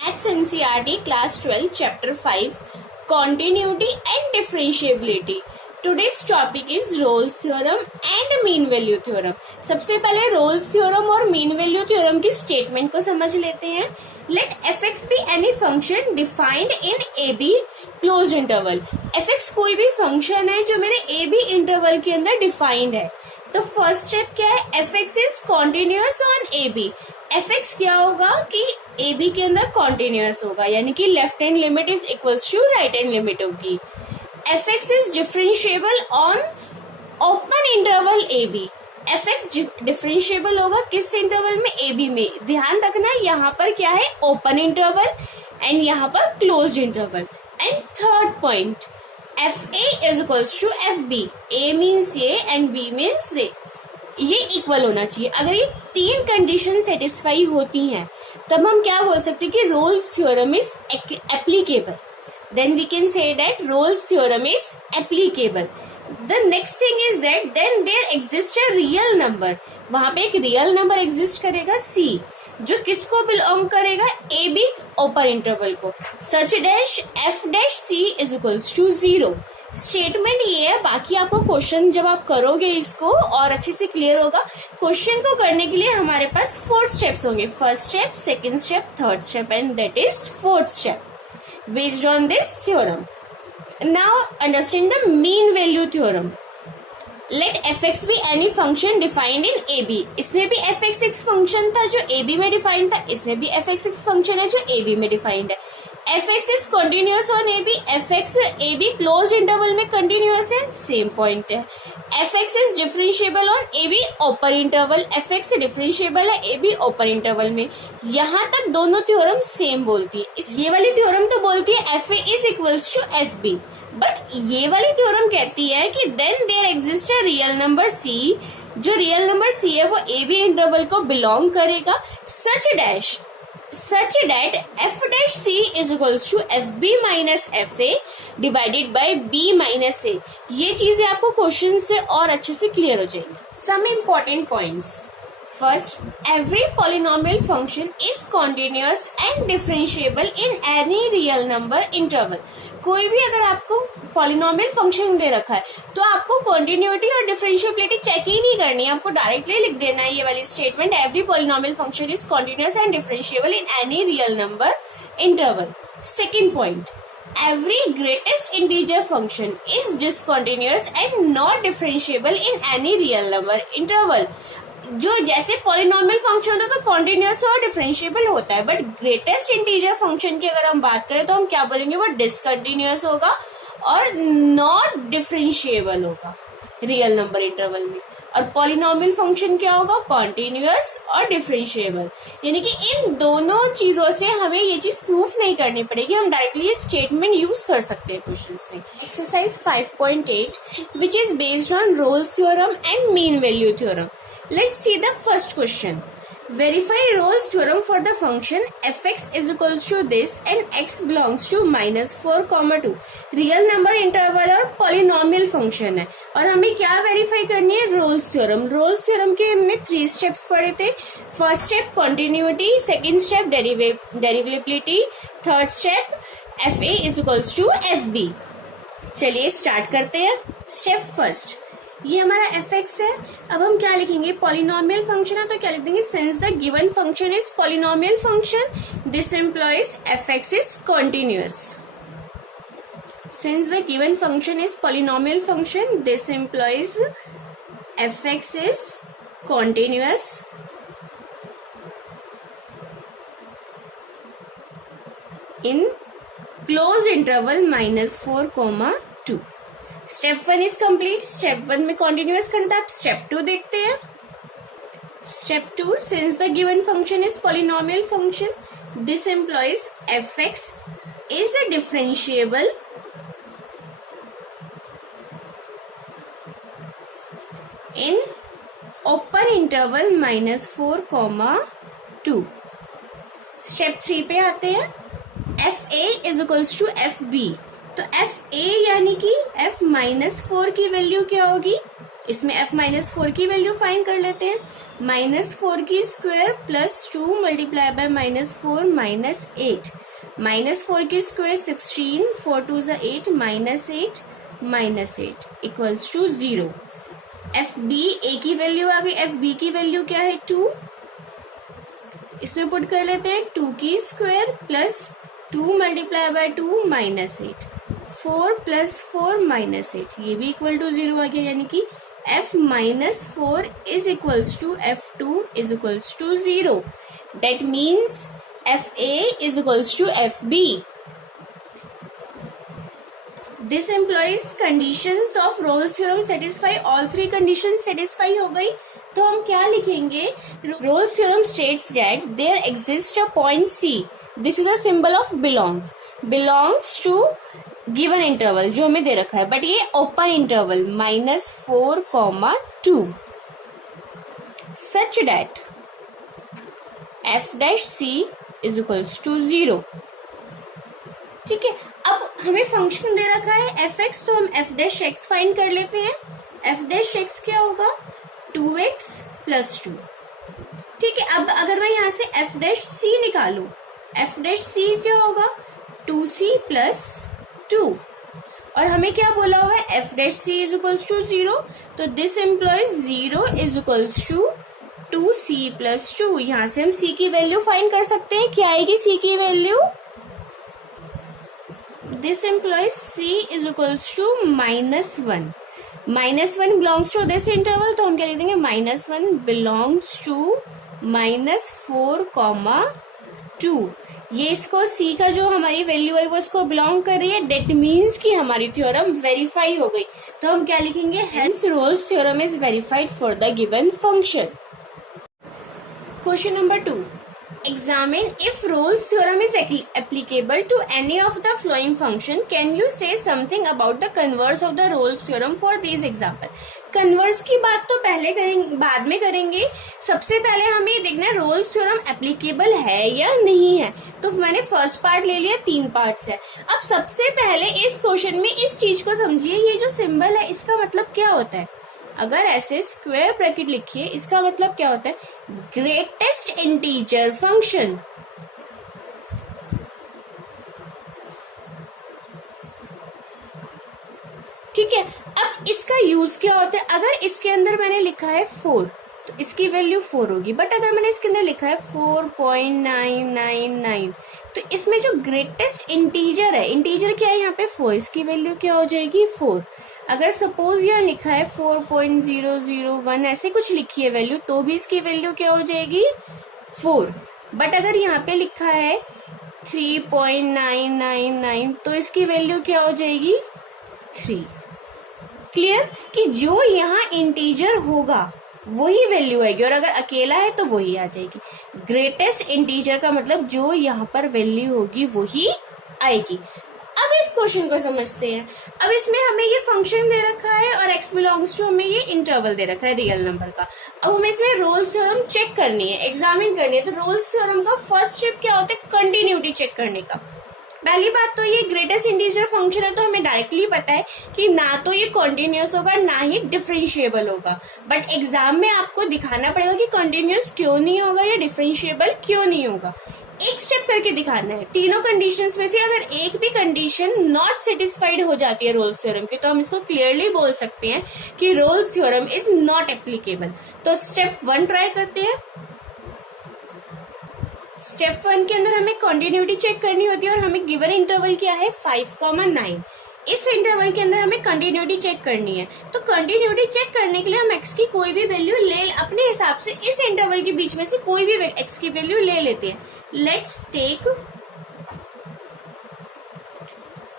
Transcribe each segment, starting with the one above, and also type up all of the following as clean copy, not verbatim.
Maths NCERT Class 12 Chapter 5 Continuity and Differentiability. Today's topic is Rolle's Theorem and Mean Value Theorem. सबसे पहले Rolle's Theorem और Mean Value Theorem की statement को समझ लेते हैं. Let fx be any function defined in AB closed interval. fx कोई भी फंक्शन है जो मेरे AB इंटरवल के अंदर डिफाइंड है. तो फर्स्ट स्टेप क्या है? fx is continuous on AB. fx क्या होगा कि AB के अंदर कॉन्टिन्यूअस होगा, यानी कि left hand limit is equals to right hand limit होगी. fx is differentiable on open interval AB. fx differentiable होगा किस इंटरवल में? AB में. ध्यान रखना यहाँ पर क्या है? ओपन इंटरवल एंड यहाँ पर closed interval. And third point, fa is equals to fb. a means ये एंड b मीन्स ये इक्वल होना चाहिए. अगर ये तीन कंडीशन सेटिस्फाई होती हैं तब हम क्या बोल सकते हैं कि Rolle's theorem is applicable. Then we can say that Rolle's theorem is applicable. The next thing is that then there exist a real number. वहां पे एक रियल नंबर एग्जिस्ट करेगा c, जो किसको बिलोंग करेगा? ए बी ओपन इंटरवल को. Such dash f dash c is equals to 0. Statement ये है. बाकी आपको क्वेश्चन जब आप करोगे इसको और अच्छे से क्लियर होगा. क्वेश्चन को करने के लिए हमारे पास 4 स्टेप्स होंगे. First step, second step, third step and that is fourth step based on this theorem. Now understand the mean value theorem. Let fx be any function defined in AB. इसमें भी fx एक function था जो AB में defined था. इसमें भी fx एक फंक्शन है जो AB में डिफाइंड है. fx is continuous on AB. fx AB close interval में कंटिन्यूअस है. सेम पॉइंट है. fx is differentiable on AB open interval. fx differentiable है AB ओपन इंटरवल में. यहाँ तक दोनों थ्योरम सेम बोलती है. ये वाली थ्योरम तो बोलती है fa is equals to fb. But ये वाली थ्योरम कहती है कि then there exist a real number c. जो रियल नंबर c है वो AB इंटरवल को बिलोंग करेगा. such that f dash c is equals to fb minus fa divided by b minus a. ये चीजें आपको क्वेश्चन से और अच्छे से क्लियर हो जाएंगी. Some important points. First, every polynomial function is continuous and differentiable in any real number interval. कोई भी अगर आपको पॉलिनोमियल फंक्शन दे रखा है तो आपको कॉन्टिन्यूटी और डिफरेंशिएबिलिटी चेक ही नहीं करनी है. आपको डायरेक्टली लिख देना है ये वाली statement. Every polynomial function is continuous and differentiable in any real number interval. Second point, every greatest integer function is discontinuous and not differentiable in any real number interval. जो जैसे पॉलिनोमियल फंक्शन होता है तो continuous और differentiable होता है, but greatest integer function की अगर हम बात करें तो हम क्या बोलेंगे? वो डिसकंटिन्यूअस होगा और नॉट डिफरेंशिएबल होगा रियल नंबर इंटरवल में. और पॉलिनोमियल फंक्शन क्या होगा? कॉन्टिन्यूअस और डिफरेंशिएबल. यानी कि इन दोनों चीजों से हमें ये चीज प्रूफ नहीं करनी पड़ेगी. हम डायरेक्टली ये स्टेटमेंट यूज कर सकते हैं क्वेश्चंस में. Exercise 5.8 which is based on Rolle's theorem and mean value theorem. Let's see the first question. Verify Rolle's theorem for the function fx is equals to this and x belongs to -4, 2. Real number interval और polynomial function है और हमें क्या verify करनी है? Rolle's theorem. Rolle's theorem के हमने 3 steps पढ़े थे. First step continuity, second step derivability, third step fa is equals to fb. चलिए स्टार्ट करते हैं. स्टेप फर्स्ट, ये हमारा fx है. अब हम क्या लिखेंगे? पॉलिनोमियल फंक्शन है तो क्या लिख देंगे? Since the given function is polynomial function this employees fx is continuous. Since the given function is polynomial function this employees fx is continuous in closed interval -4, 2. Step 1 is complete. Step 1 में continuous करना था. Step 2 देखते हैं. Step 2, since the given function is polynomial function this employees fx is a differentiable in open interval -4, 2. Step 3 पे आते हैं. fa is equals to fb. तो fa यानी कि f -4 की वैल्यू क्या होगी? इसमें f माइनस 4 की वैल्यू फाइंड कर लेते हैं। -4 की स्क्वायर प्लस 2 मल्टीप्लाई बाय -4 -8, -4 की स्क्वायर 16, 4 2 ज़ा 8, -8 इक्वल्स टू 0। एफ बी ए की वैल्यू आ गई, एफ बी की वैल्यू क्या है 2, इसमें पुट कर लेते हैं 2 की square plus 2 multiply by 2 -8, 4 plus 4 -8, ये भी इक्वल टू 0 आ गया, यानी कि f minus 4 is equals to f2 is equals to 0. That means fa is equals to fb. This implies conditions of Rolle's theorem satisfy, all three conditions satisfy हो गई। तो हम क्या लिखेंगे? Rolle's theorem states that there exists a point C. This is a symbol of belongs to given interval जो हमें दे रखा है, बट ये open interval -4, 2 such that f dash c is equals to 0। ठीक है, अब हमें फंक्शन दे रखा है fx, तो हम f डैश x फाइंड कर लेते हैं। f डैश x क्या होगा? 2x plus 2। ठीक है, अब अगर मैं यहाँ से f डैश c निकालू, f डैश c क्या होगा? 2c प्लस 2, और हमें क्या बोला हुआ है? f dash c is equals to 0, तो this implies 0 is equals to 2c plus 2। यहां से हम c की वैल्यू फाइंड कर सकते हैं। क्या आएगी c की value? This implies c is equals to -1। -1 belongs to this interval, तो हम क्या लिख देंगे? -1 बिलोंग्स टू -4, 2। ये इसको c का जो हमारी वैल्यू है वो इसको बिलोंग कर रही है। डेट मीन्स कि हमारी थ्योरम वेरीफाई हो गई। तो हम क्या लिखेंगे? Hence roles theorem is verified for the given function. Question number 2, examine if Rolle's theorem is applicable to any of the following function. Can you say something about the converse of the Rolle's theorem for these example? Converse की बात तो पहले करेंगे, बाद में करेंगे। सबसे पहले हमें ये देखना है रोल्स थ्योरम एप्लीकेबल है या नहीं है। तो मैंने फर्स्ट पार्ट ले लिया, 3 पार्ट्स है। अब सबसे पहले इस क्वेश्चन में इस चीज को समझिए, ये जो सिंबल है इसका मतलब क्या होता है? अगर ऐसे स्क्वायर ब्रैकेट लिखिए, इसका मतलब क्या होता है? Greatest integer function. ठीक है, अब इसका यूज क्या होता है? अगर इसके अंदर मैंने लिखा है 4, तो इसकी वैल्यू 4 होगी, बट अगर मैंने इसके अंदर लिखा है 4.999, तो इसमें जो ग्रेटेस्ट इंटीजर है, इंटीजर क्या है यहाँ पे? 4, इसकी वैल्यू क्या हो जाएगी? 4। अगर सपोज यहाँ लिखा है 4.001, ऐसे कुछ लिखी है वैल्यू, तो भी इसकी वैल्यू क्या हो जाएगी? 4। बट अगर यहाँ पे लिखा है 3.999, तो इसकी वैल्यू क्या हो जाएगी? 3। क्लियर कि जो यहाँ इंटीजर होगा वही वैल्यू आएगी, और अगर अकेला है तो वही आ जाएगी। ग्रेटेस्ट इंटीजर का मतलब जो यहाँ पर वैल्यू होगी वही आएगी। अब इस क्वेश्चन को समझते हैं। अब इसमें हमें ये फंक्शन दे रखा है और x बिलोंग्स टू हमें ये इंटरवल दे रखा है रियल नंबर का। अब हमें इसमें रोल्स थ्योरम चेक करनी है, एग्जामिन करनी है। तो रोल्स थ्योरम का फर्स्ट स्टेप क्या होता है? कंटिन्यूटी चेक करने का। पहली बात तो ये ग्रेटेस्ट इंटीजर फंक्शन है, तो हमें डायरेक्टली पता है कि ना तो ये कॉन्टिन्यूस होगा ना ही डिफरेंशिएबल होगा। बट एग्जाम में आपको दिखाना पड़ेगा कि कॉन्टिन्यूस क्यों नहीं होगा या डिफरेंशिएबल क्यों नहीं होगा। एक स्टेप करके दिखाना है। तीनों कंडीशंस में से अगर एक भी कंडीशन नॉट सेटिस्फाइड हो जाती है रोल्स थ्योरम की, तो हम इसको क्लियरली बोल सकते हैं कि Rolle's theorem is not applicable. तो स्टेप 1 ट्राई करते हैं। स्टेप 1 के अंदर हमें कंटिन्यूटी चेक करनी होती है और हमें गिवन इंटरवल क्या है? 5,9। इस इंटरवल के अंदर हमें कंटिन्यूटी चेक करनी है। तो कंटिन्यूटी चेक करने के लिए हम x की कोई भी वैल्यू ले, अपने हिसाब से इस इंटरवल के बीच में से कोई भी x की वैल्यू ले लेते हैं। Let's take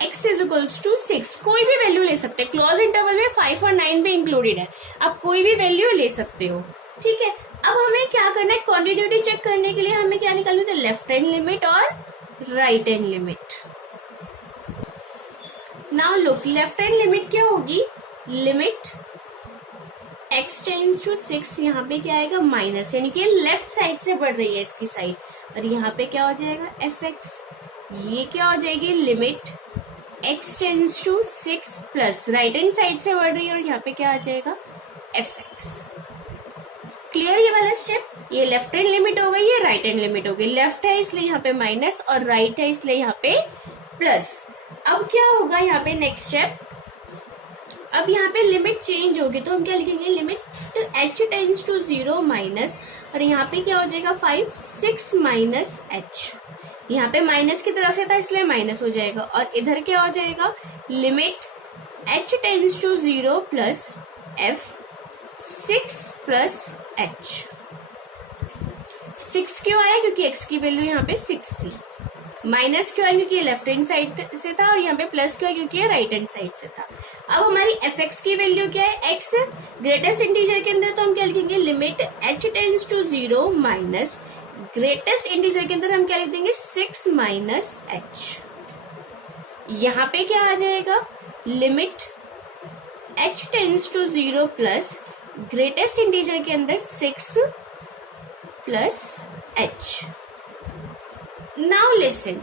x is equals to 6। कोई भी वैल्यू ले सकते हैं, क्लोज इंटरवल में 5 और 9 भी इंक्लूडेड है। आप कोई भी वैल्यू ले सकते हो। ठीक है, अब हमें क्या करना है? कंटिन्यूटी चेक करने के लिए हमें क्या निकालनी है? लेफ्ट हैंड लिमिट और right hand limit. Now look, left hand limit क्या होगी? लिमिट x टेंड्स टू 6, यहाँ पे क्या आएगा? माइनस, यानी कि लेफ्ट साइड से बढ़ रही है इसकी साइड, और यहाँ पे क्या हो जाएगा? fx। ये क्या हो जाएगी? Limit x tends to 6 plus right hand side से बढ़ रही है, और यहाँ पे क्या आ जाएगा? F x. क्लियर ये वाला स्टेप? ये लेफ्ट हैंड लिमिट हो गई, ये राइट हैंड लिमिट हो गई। लेफ्ट है इसलिए यहाँ पे माइनस और राइट है इसलिए यहाँ पे प्लस। अब क्या होगा यहाँ पे नेक्स्ट स्टेप, अब यहाँ पे लिमिट चेंज होगी तो हम क्या लिखेंगे, limit h tends to 0 minus, और यहाँ पे क्या हो जाएगा 5 6 माइनस h। यहाँ पे माइनस की तरफ से था इसलिए माइनस हो जाएगा, और इधर क्या हो जाएगा, limit h tends to 0 plus f 6 plus h। 6 क्यों आया, क्योंकि x की वैल्यू यहाँ पे 6 थी। माइनस क्यों है, क्योंकि ये लेफ्ट हैंड साइड से था, और यहाँ पे प्लस क्यों है, क्योंकि ये राइट हैंड साइड से था। अब हमारी एफ एक्स की वैल्यू क्या है, x ग्रेटेस्ट इंटीजर के अंदर तो हम क्या लिखेंगे, limit h tends to 0 minus, greatest integer के अंदर हम क्या लिख देंगे 6 माइनस h। यहाँ पे क्या आ जाएगा, limit h tends to 0 plus, greatest integer के अंदर 6 प्लस h। नाउ लिसन,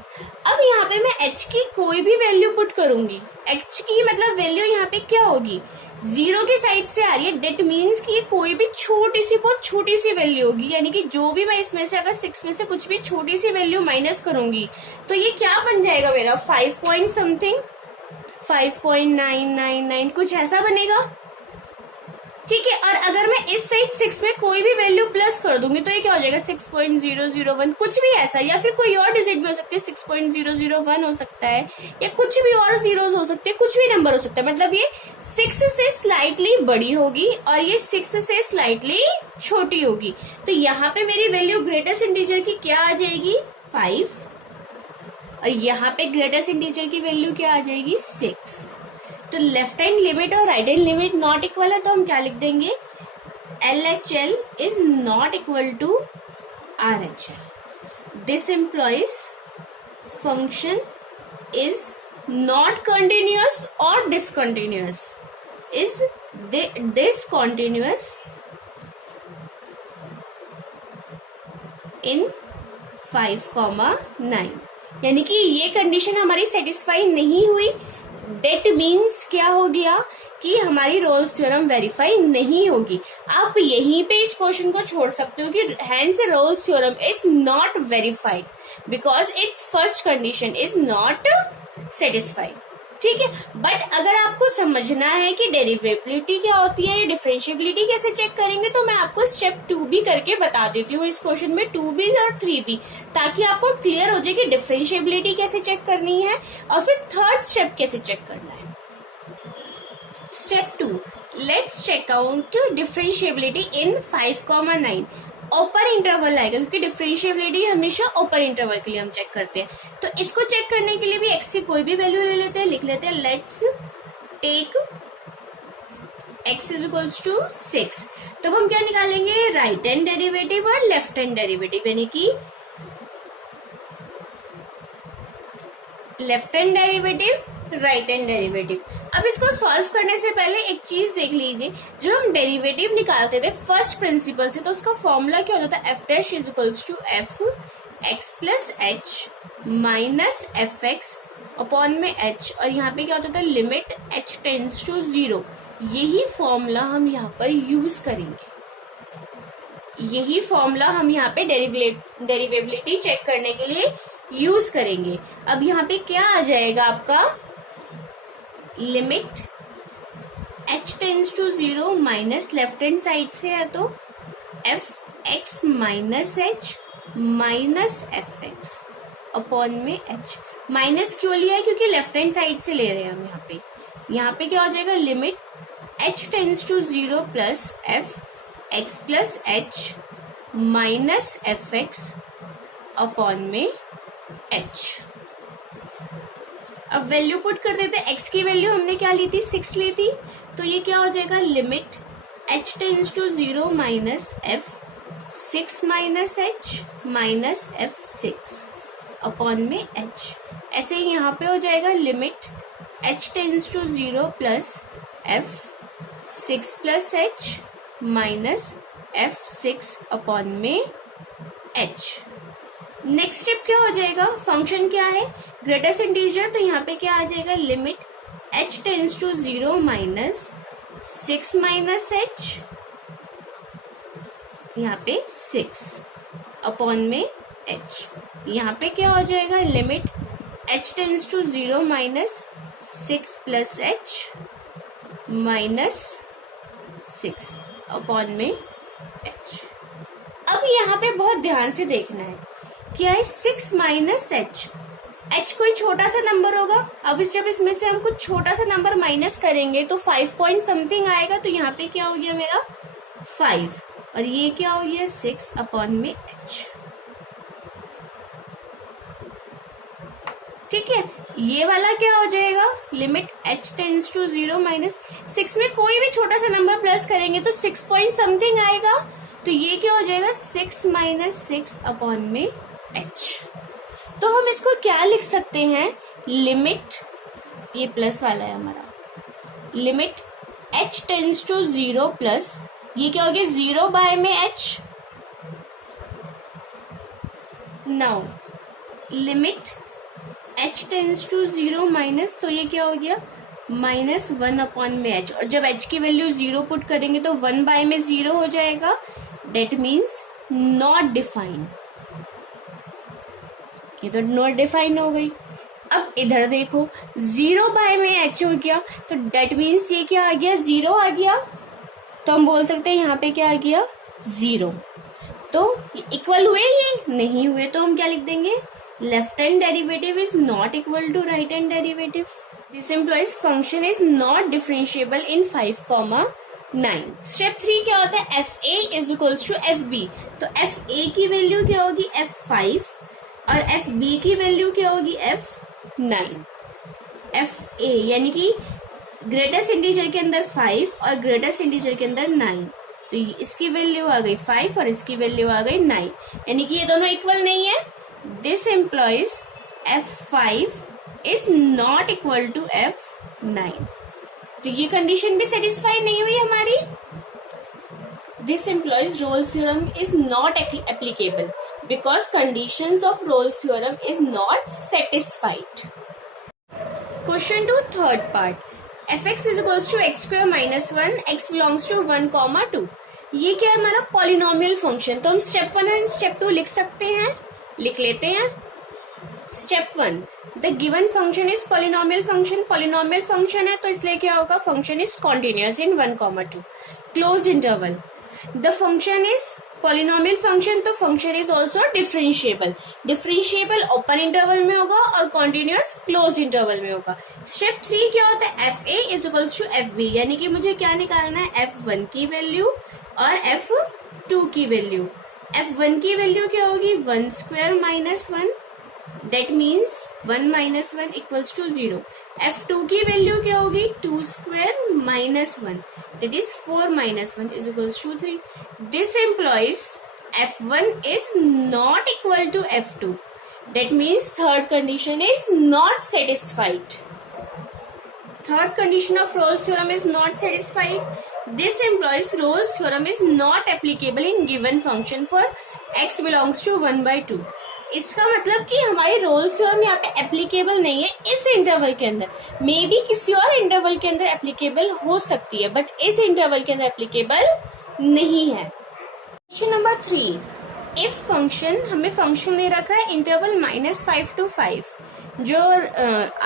अब यहाँ पे मैं h की कोई भी वैल्यू पुट करूंगी, h की मतलब वैल्यू यहाँ पे क्या होगी, 0 की साइड से आ रही है, डेट मीन्स कि ये कोई भी छोटी सी, बहुत छोटी सी वैल्यू होगी, यानी कि जो भी मैं इसमें से अगर 6 में से कुछ भी छोटी सी वैल्यू माइनस करूंगी तो ये क्या बन जाएगा मेरा 5 पॉइंट समथिंग, 5.999 कुछ ऐसा बनेगा, ठीक है। और अगर मैं इस साइड 6 में कोई भी वैल्यू प्लस कर दूंगी तो ये क्या हो जाएगा 6.001, कुछ भी ऐसा, या फिर कोई और डिजिट भी हो सकती है, 6.001 हो सकता है, या कुछ भी और जीरोस हो सकते हैं, कुछ भी नंबर हो सकता है, मतलब ये 6 से स्लाइटली बड़ी होगी और ये 6 से स्लाइटली छोटी होगी। तो यहाँ पे मेरी वैल्यू ग्रेटेस्ट इंटीजर की क्या आ जाएगी 5, और यहाँ पे ग्रेटेस्ट इंटीजर की वैल्यू क्या आ जाएगी 6। तो लेफ्ट हैंड लिमिट और right hand limit not equal है तो हम क्या लिख देंगे, LHL is not equal to RHL। This implies function is not continuous और डिसकंटिन्यूअस, इज डिसकंटिन्यूअस इन 5,9। यानी कि ये कंडीशन हमारी सेटिस्फाई नहीं हुई, डेट मीन्स क्या हो गया कि हमारी रोल्स थ्योरम वेरीफाई नहीं होगी। आप यहीं पे इस क्वेश्चन को छोड़ सकते हो कि hence roles theorem is not verified because it's first condition is not satisfied, ठीक है। बट अगर आपको समझना है कि डेरिवेबिलिटी क्या होती है, डिफरेंशिएबिलिटी कैसे चेक करेंगे, तो मैं आपको स्टेप 2 भी करके बता देती हूँ इस क्वेश्चन में, 2B और 3B, ताकि आपको क्लियर हो जाए कि डिफरेंशिएबिलिटी कैसे चेक करनी है और फिर थर्ड स्टेप कैसे चेक करना है। Step 2, let's check out differentiability in 5,9। Open interval आएगा क्योंकि डिफरेंशिएबिलिटी हमेशा ओपन इंटरवल के लिए हम चेक करते हैं। तो इसको चेक करने के लिए भी x की कोई भी वैल्यू ले लेते हैं, लिख लेते हैं let's take x is equals to 6। तो हम क्या निकालेंगे, राइट हैंड डेरिवेटिव और लेफ्ट हैंड डेरिवेटिव, यानी कि left hand derivative right hand derivative. अब इसको सॉल्व करने से पहले एक चीज देख लीजिए, जब हम डेरिवेटिव निकालते थे फर्स्ट प्रिंसिपल से तो उसका फॉर्मूला क्या होता था, f dash is equals to f x plus h minus f x upon में एच, और यहाँ पे क्या होता था लिमिट एच टेंड्स टू 0। यही फॉर्मूला हम यहाँ पर यूज करेंगे, यही फॉर्मूला हम यहाँ पे डेरिवेबिलिटी चेक करने के लिए यूज करेंगे। अब यहाँ पे क्या आ जाएगा आपका, limit h tends to 0 minus left hand side से है तो f x minus h minus f x upon में h। माइनस क्यों लिया है, क्योंकि लेफ्ट हैंड साइड से ले रहे हैं हम। यहाँ पे क्या हो जाएगा, limit h tends to 0 plus f x plus h minus f x upon में h। अब वैल्यू पुट कर देते हैं, x की वैल्यू हमने क्या ली थी 6 ली थी, तो ये क्या हो जाएगा, limit h tends to 0 minus f 6 minus h minus f 6 upon में h। ऐसे ही यहाँ पे हो जाएगा, limit h tends to 0 plus f 6 plus h minus f 6 upon में h। नेक्स्ट स्टेप क्या हो जाएगा, फंक्शन क्या है, ग्रेटेस्ट इंटीजर, तो यहाँ पे क्या आ जाएगा, limit h tends to 0 minus 6 minus h, यहाँ पे 6 अपॉन में एच, यहाँ पे क्या हो जाएगा, limit h tends to 0 minus 6 plus h minus 6 upon में h। अब यहाँ पे बहुत ध्यान से देखना है, क्या है 6 माइनस एच, h कोई छोटा सा नंबर होगा। अब जब इसमें से हम कुछ छोटा सा नंबर माइनस करेंगे तो 5 पॉइंट समथिंग आएगा, तो यहाँ पे क्या हो गया मेरा 5, और ये क्या हो गया 6 अपॉन में h। ठीक है, ये वाला क्या हो जाएगा, limit h tends to 0 minus 6 में कोई भी छोटा सा नंबर प्लस करेंगे तो 6 पॉइंट समथिंग आएगा, तो ये क्या हो जाएगा 6 माइनस 6 अपॉन में h। तो हम इसको क्या लिख सकते हैं, लिमिट, ये प्लस वाला है हमारा, limit h tends to 0 plus, ये क्या हो गया 0 बाय में h, now limit h tends to 0 minus, तो ये क्या हो गया माइनस 1 अपॉन में h, और जब h की वैल्यू 0 पुट करेंगे तो 1 बाय में 0 हो जाएगा, डेट मीन्स नॉट डिफाइंड, ये तो नॉट डिफाइंड हो गई। अब इधर देखो 0 बाय में h हो गया, तो डेट मीन्स ये क्या आ गया 0 आ गया, तो हम बोल सकते हैं यहाँ पे क्या आ गया 0। तो इक्वल हुए ये नहीं हुए, तो हम क्या लिख देंगे, left hand derivative is not equal to right hand derivative, this implies function is not differentiable in 5,9। Step 3 क्या होता है, f a is equals to f b, तो एफ ए की वैल्यू क्या होगी F5 और एफ बी की value क्या होगी F9। एफ ए यानी कि ग्रेटेस्ट इंटीजर के अंदर 5 और ग्रेटेस्ट इंटीजर के अंदर 9, तो इसकी वैल्यू आ गई 5 और इसकी वैल्यू आ गई 9, यानी कि ये दोनों इक्वल नहीं है, this implies F5 is not equal to F9, तो ये कंडीशन भी सेटिस्फाई नहीं हुई हमारी, this implies Rolle's theorem is not applicable because conditions of Rolle's theorem is not satisfied. Question two third part, fx is equals to x square minus 1, x belongs to 1,2, ये क्या है हमारा polynomial function, तो हम step 1 and step 2 लिख सकते हैं, लिख लेते हैं। Step 1, the given function is polynomial function, polynomial function है तो इसलिए क्या होगा, function is continuous in 1,2, close interval, the function is polynomial function, तो function is also differentiable, differentiable open interval में होगा और कॉन्टिन्यूअस क्लोज इंटरवल में होगा। स्टेप 3 क्या होता है, f a is equals to f b, यानी कि मुझे क्या निकालना है, F1 की वैल्यू और F2 की वैल्यू। F1 की वैल्यू क्या होगी 1 square minus 1, that means 1 minus 1 equals to 0. F2 की वैल्यू क्या होगी 2 square minus 1, that is 4 minus 1 is equals to 3. This implies F1 is not equal to F2. That means third condition is not satisfied. Third condition of Rolle's theorem is not satisfied. This implies Rolle's theorem is not applicable in given function for x belongs to 1/2. इसका मतलब कि हमारी Rolle's theorem यहाँ पे applicable नहीं है इस interval के अंदर, मे बी किसी और इंटरवल के अंदर एप्लीकेबल हो सकती है, बट इस इंटरवल के अंदर एप्लीकेबल नहीं है। क्वेश्चन नंबर 3, इफ फंक्शन, हमें फंक्शन दे रखा है इंटरवल -5 to 5, जो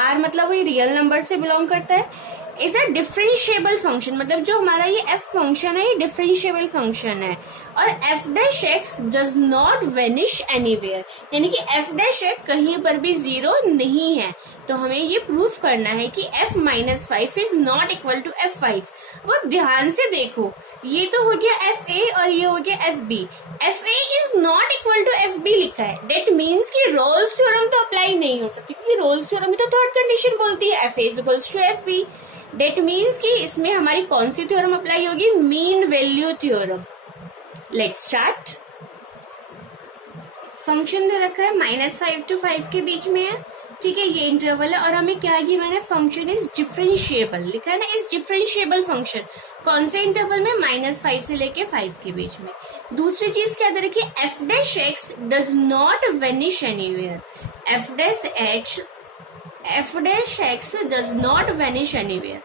r मतलब वही रियल नंबर से बिलोंग करता है, इज अ डिफरेंशिएबल फंक्शन, मतलब जो हमारा ये f फंक्शन है ये डिफरेंशिएबल फंक्शन है, और f dash x does not vanish anywhere, यानी कि f डैश x कहीं पर भी 0 नहीं है, तो हमें ये प्रूफ करना है कि f-5 is not equal to f5। अब ध्यान से देखो, ये तो हो गया fa और ये हो गया fb, fa is not equal to fb लिखा है, डेट मीन्स कि रोल्स थ्योरम तो अप्लाई नहीं हो सकती, क्योंकि रोल्स थ्योरम में तो थर्ड कंडीशन बोलती है fa is equals to fb, that means कि इसमें हमारी कौन सी थ्योरम अप्लाई होगी, mean value theorem. Let's start. Function दे रखा है -5 to 5 के बीच में है, ठीक है, ये इंटरवल है, और हमें क्या गिवन है, फंक्शन इज डिफरेंशिएबल लिखा है ना, इज डिफरेंशिएबल फंक्शन, कौन से इंटरवल में, -5 से लेके 5 के बीच में। दूसरी चीज क्या दे रखी है, f dash x does not vanish anywhere, f dash h f dash x does not vanish anywhere.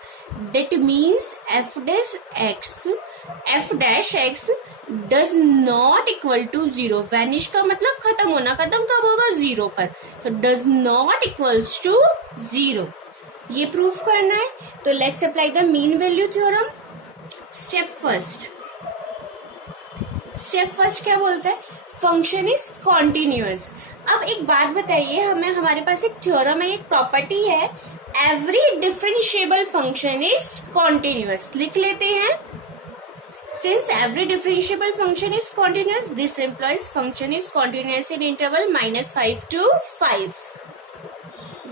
That means f dash x does not equal to 0. vanish का मतलब खत्म होना, खत्म कब होगा? 0 पर. तो does not equals to 0. ये प्रूफ करना है. तो let's apply the mean value theorem. Step first क्या बोलता है? Function is continuous. अब एक बात बताइए, हमारे पास एक थ्योरम है, एक प्रॉपर्टी है, every differentiable function is continuous. लिख लेते हैं. Since every differentiable function is continuous, this implies function is continuous in interval -5 to 5.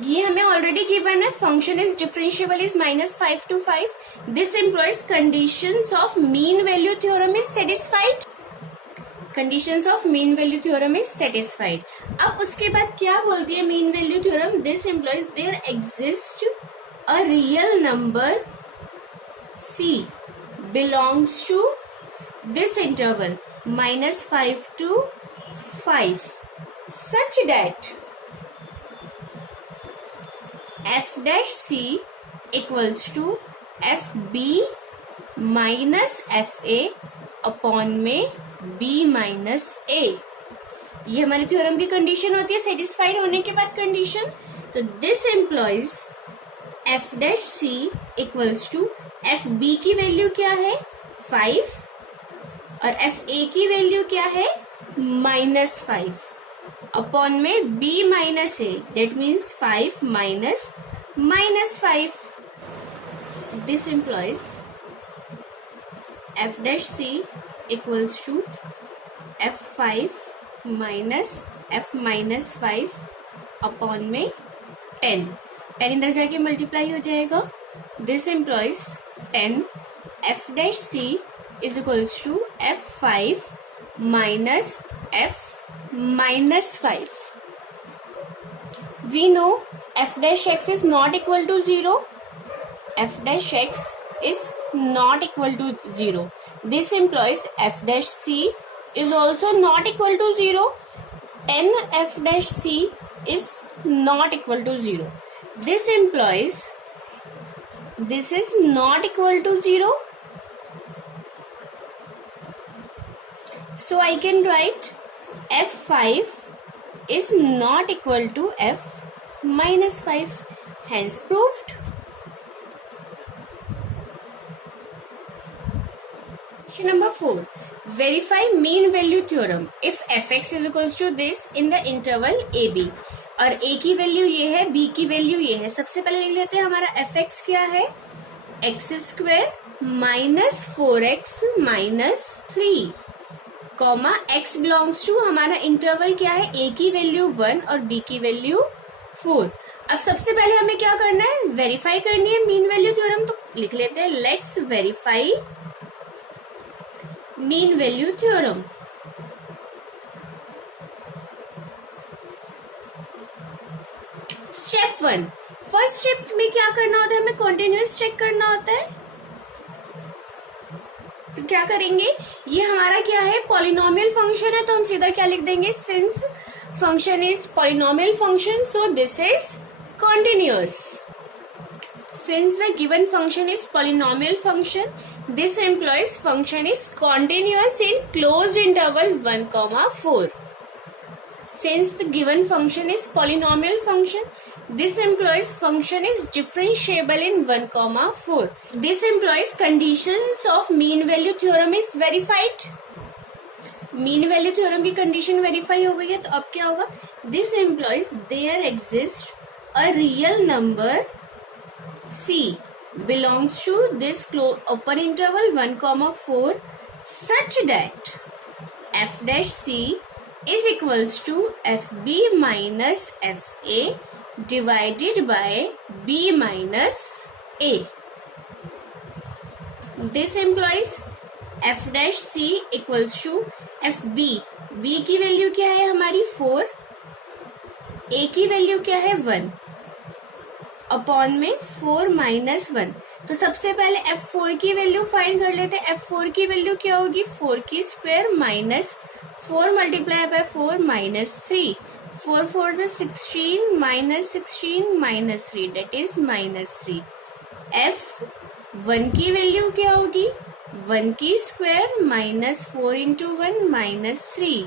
ये हमें ऑलरेडी गिवन है. Function is differentiable is -5 to 5. This implies conditions of mean value theorem is satisfied. Conditions of mean value theorem is satisfied. अब उसके बाद क्या बोलती है mean value theorem? This implies there exist a real number c belongs to this interval -5 to 5 such that f dash c equals to fb minus fa upon में b minus a. ये हमारी theorem की condition होती है satisfied होने के बाद condition. तो this implies f dash c equals to f b की वैल्यू क्या है? 5 और एफ ए की वैल्यू क्या है? -5 अपॉन में b minus a. That means 5 minus -5. This implies f dash c equals to f5 minus f minus 5 upon में 10. 10 इधर जाके मल्टीप्लाई हो जाएगा. This employees 10 f dash c is equals to f5 minus f minus 5. We know f dash x is not equal to 0. f dash x is not equal to 0. This implies f dash c is also not equal to 0. 10 f dash c is not equal to 0. This implies this is not equal to 0. So I can write f5 is not equal to f minus 5. Hence proved. Question number 4. Verify mean value theorem if fx is equals to this in the interval ab. और a की value ये है, b की value ये है. सबसे पहले लिख लेते हैं हमारा fx क्या है? x² minus 4x minus 3 comma x belongs to हमारा इंटरवल क्या है? a की वैल्यू 1 और b की वैल्यू 4. अब सबसे पहले हमें क्या करना है? वेरीफाई करनी है मीन वैल्यू थ्योरम. तो लिख लेते हैं let's verify mean value theorem. Step 1. First step में क्या करना होता है? हमें कॉन्टिन्यूअस चेक करना होता है. तो क्या करेंगे? ये हमारा क्या है? पॉलिनोमियल फंक्शन है. तो हम सीधा क्या लिख देंगे? Since function is polynomial function so this is continuous. Since the given function is polynomial function, this implies function is continuous in closed interval 1,4. Since the given function is polynomial function, this implies function is differentiable in 1,4. This implies conditions of mean value theorem is verified. Mean value theorem की condition verify हो गई है. तो अब क्या होगा? This implies there exists a real number c belongs to this open interval 1,4 such that f dash c is equals to fb minus fa divided by b minus a. This implies f dash c equals to fb. b की value क्या है हमारी? 4. a की value क्या है? 1 upon में 4 minus 1. तो सबसे पहले f4 की वैल्यू फाइंड कर लेते हैं. f4 की वैल्यू क्या होगी? 4 की square minus 4 multiply by 4 minus 3. 4 4 is 16, minus 16 minus 3, that is minus 3. f 1 की वैल्यू क्या होगी? 1 की square minus 4 into 1 minus 3.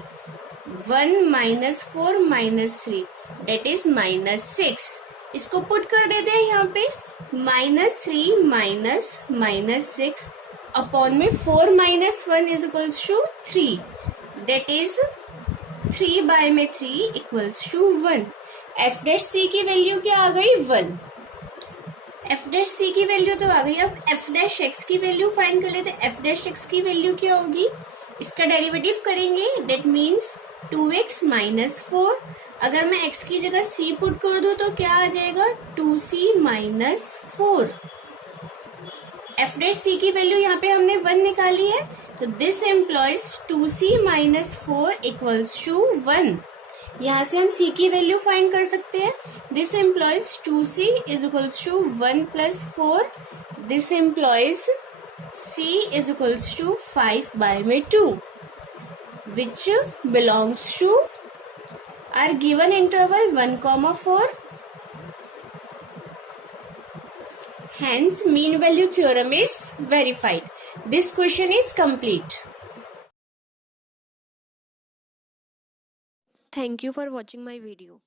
1 minus 4 minus 3, that is minus 6. इसको पुट कर देते हैं यहाँ पे. माइनस 3 माइनस 6 अपॉन में 4 minus 1 is equals to 3, that is 3 by में 3 equals to 1. F dash C की वैल्यू क्या आ गई? 1. एफ डैश सी की वैल्यू तो आ गई. अब एफ डैश एक्स की वैल्यू फाइंड कर लेते हैं. एफ डैश एक्स की वैल्यू क्या होगी? इसका डेरिवेटिव करेंगे, दैट मीन्स 2x माइनस 4. अगर मैं x की जगह c पुट कर दूं तो क्या आ जाएगा? 2c minus 4. F dash C की वैल्यू यहाँ पे हमने 1 निकाली है, तो this implies 2c minus 4 equals to 1. यहाँ से हम c की वैल्यू फाइंड कर सकते हैं. This implies 2c is equals to 1 plus 4. This implies c is equals to 5 by में 2, which belongs to our given interval 1, 4. Hence, mean value theorem is verified. This question is complete. Thank you for watching my video.